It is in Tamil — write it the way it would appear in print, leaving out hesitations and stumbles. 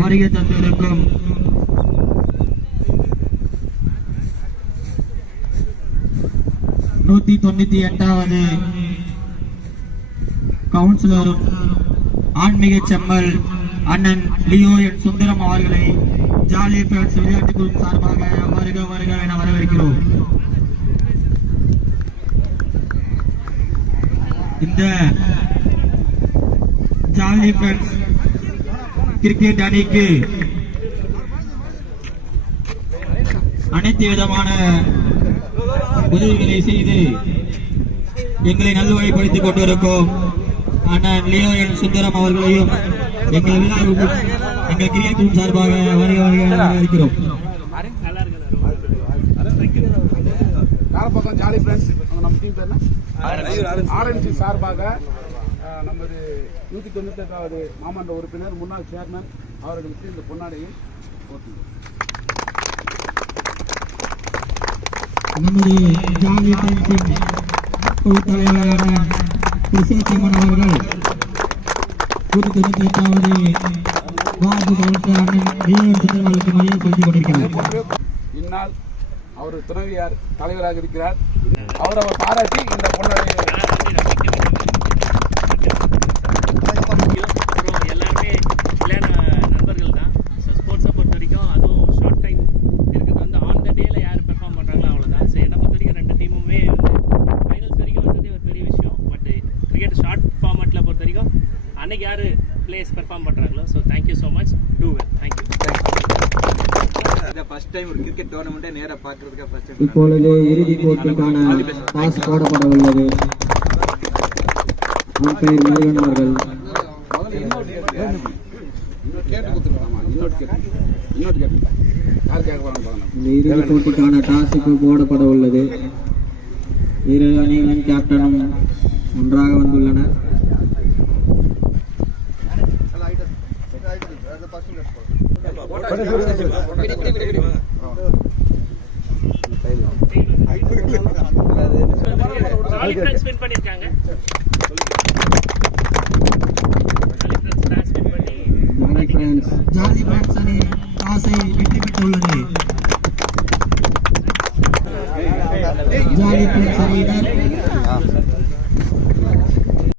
வருகை தந்திருக்கும் நூத்தி 98வது கவுன்சிலர் ஆன்மீக செம்மல் அண்ணன் லியோ என் சுந்தரம் அவர்களை ஜாலி பேட்ஸ் விளையாட்டு குழு சார்பாக வருக வருக என வரவேற்கிறோம். இந்த ஜாலி பேட்ஸ் கிரிக்கெட் அணிக்கு அனைத்து விதமான உதவிகளை செய்து எங்களை நல்வழிப்படுத்திக் கொண்டிருக்கும் அண்ணன் லியோ என் சுந்தரம் அவர்களையும் எங்கள் கிரிக்கெட் குழு சார்பாக வருக வருக இருக்கிறோம். ஜாலி ஃப்ரெண்ட்ஸ் நம்ம டீம் பேர் ஆர்என்சி சார்பாக நமது 198வது மாமன்ற உறுப்பினர் முன்னாள் சேர்மன் அவர்களுக்கு இந்த பொன்னாடையை போட்டுள்ளோம். நமது ஜாலி ஃப்ரெண்ட்ஸின் குழு தலைவரான கிருஷ்ணன் அவர்கள் 198வது வார்டு கவுன்சிலர் அண்ணன் லியோ என் சுந்தரம் அவர்களுக்கு மரியாதை செலுத்திக் கொண்டிருக்கிறார். இந்நாள் அவர் துணைவியார் தலைவராக இருக்கிறார். அவர் பாராட்டி இந்த பொன்னாடையை எல்லாருமே விளையாட நண்பர்கள் தான். ஸோ ஸ்போர்ட்ஸை பொறுத்த வரைக்கும் அதுவும் ஷார்ட் டைம் இருக்கிறது வந்து ஆன் த டேல யார் பெர்ஃபார்ம் பண்ணுறாங்களோ அவ்வளோதான். ஸோ என்னை பொறுத்த வரைக்கும் ரெண்டு டீமுமே வந்து ஃபைனல்ஸ் வரைக்கும் வந்தது ஒரு பெரிய விஷயம். பட் கிரிக்கெட் ஷார்ட் ஃபார்மேட்டில் பொறுத்த வரைக்கும் அன்னைக்கு யார் பிளேயர்ஸ் பெர்ஃபார்ம் பண்ணுறாங்களோ. So thank you so much. Do well. Thank you. First time ஒரு கிரிக்கெட் டோர்னமெண்ட்டை நேரா பார்க்கிறதுக்கு ஃபர்ஸ்ட் டைம். இப்பொழுது இறுதி போட்டிக்கான டாஸ் போடப்பட உள்ளது. அம்பையர் முருகன் அவர்கள் இந்த இறுதி போட்டிக்கான டாஸுக்கு போடப்பட உள்ளது. இரு அணிகளின் கேப்டனும் ஒன்றாக வந்துள்ளனர். ஸ்பின் பண்ணிருக்காங்க. ஜாலி ஃப்ரெண்ட்ஸ் அணி டாஸை வெற்றி பெற்றுள்ளது. ஜாலி ஃப்ரெண்ட்ஸ் அணியினர்